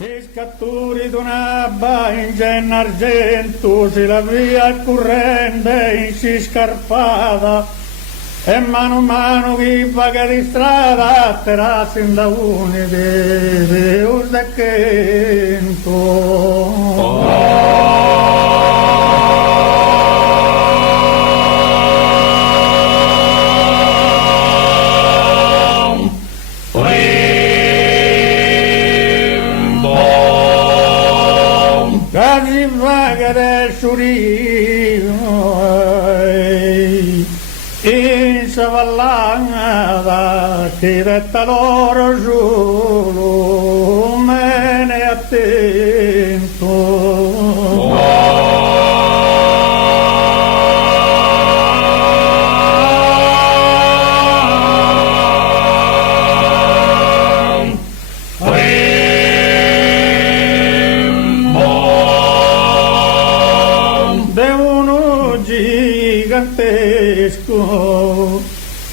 Si scatturi d'una baingia in argento, si la via al corrente in si scarpata, e mano a mano chi vaga di strada terrassi in da uni di un Casi vaga del surino in savallata che detta loro solo me ne attento. Gigantesco,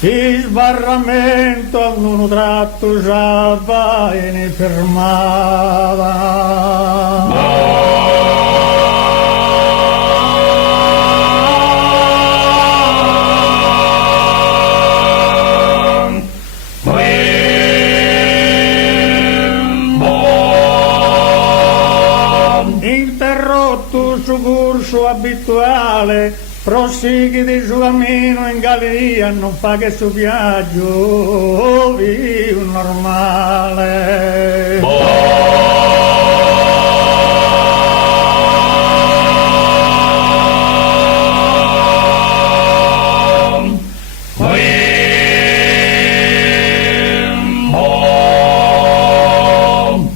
il sbarramento ad un tratto già va e ne fermava. Interrotto su corso abituale, prosighi di giugamino in galleria, non fa che su viaggio vivo normale.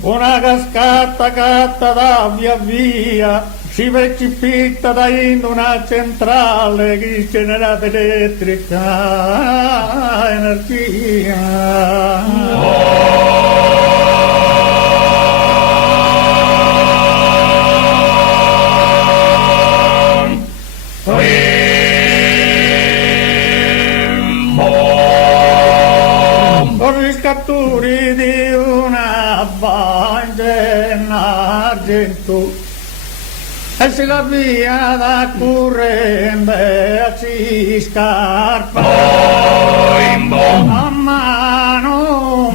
Una cascata catta da via via, si precipita da in una centrale che genera elettrica energia. Con gli scatturi di una baingia in argento e se la via da corrente si scarpa a mano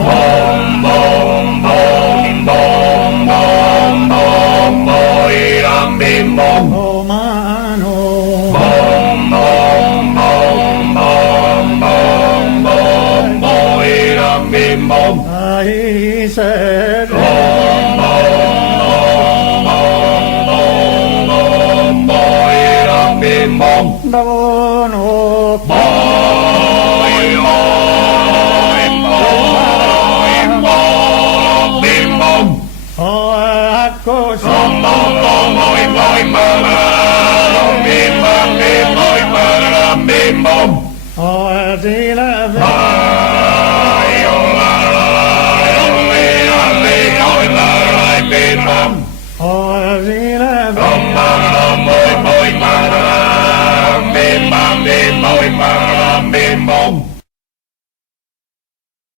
ai Davono